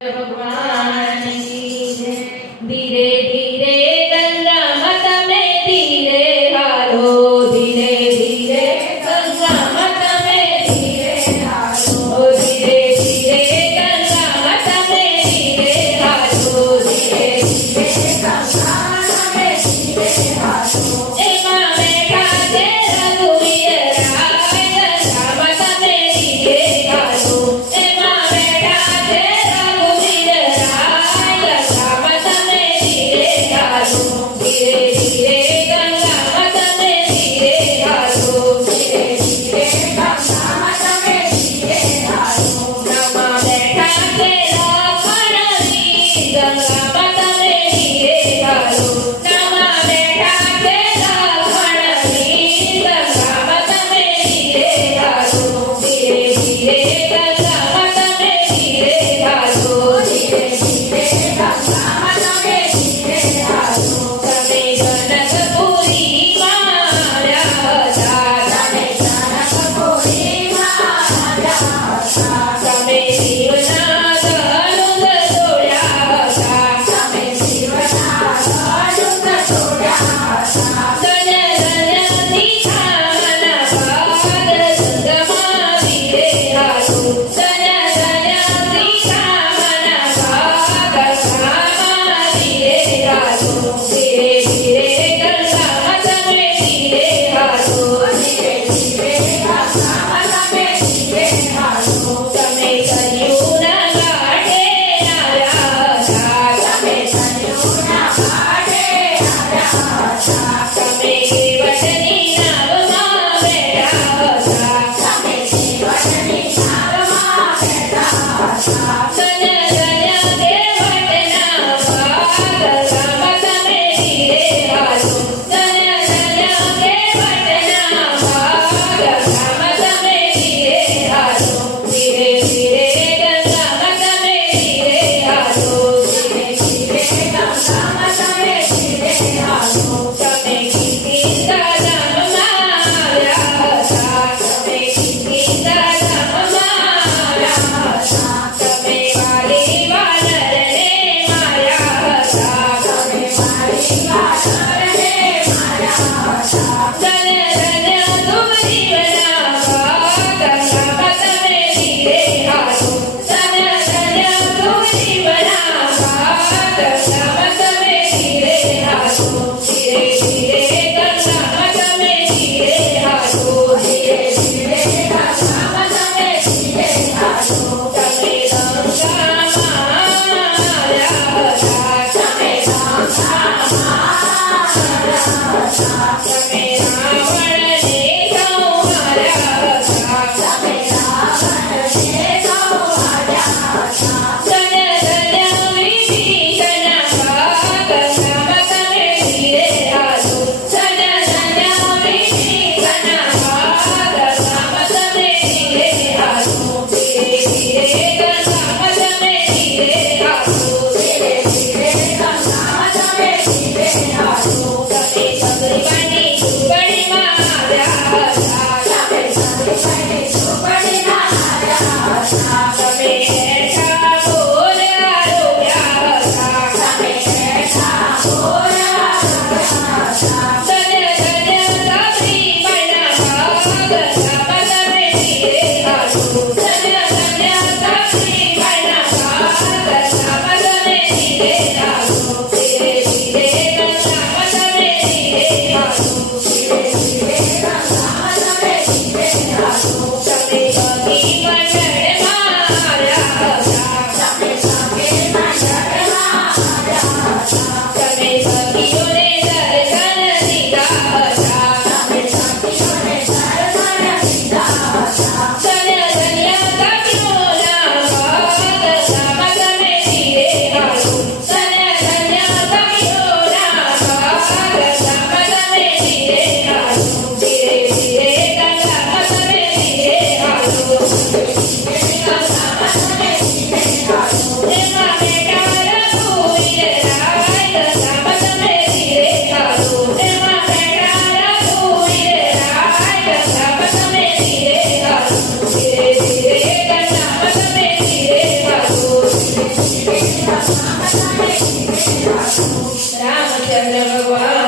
भगवान की जय। धीरे धीरे गंगा माता में धीरे हालो, धीरे धीरे गंगा माता में धीरे हालो, धीरे धीरे गंगा माता में धीरे हालो, धीरे धीरे गंगा माता में धीरे हालो। एमा बैठा है रघुवीर राय, गंगा माता में धीरे हालो। एमा बैठा है धीरे धीरे गंगा माता में धीरे हालो, धीरे धीरे गंगा माता में धीरे हालो। नमा बैठा के लखन वीर, गंगा माता में धीरे हालो। नमा बैठा के लखन वीर, गंगा माता में धीरे हालो, धीरे धीरे गंगा माता में धीरे हालो, धीरे धीरे गंगा माता में धीरे हालो। Everybody રામચંદ્ર ભગવાન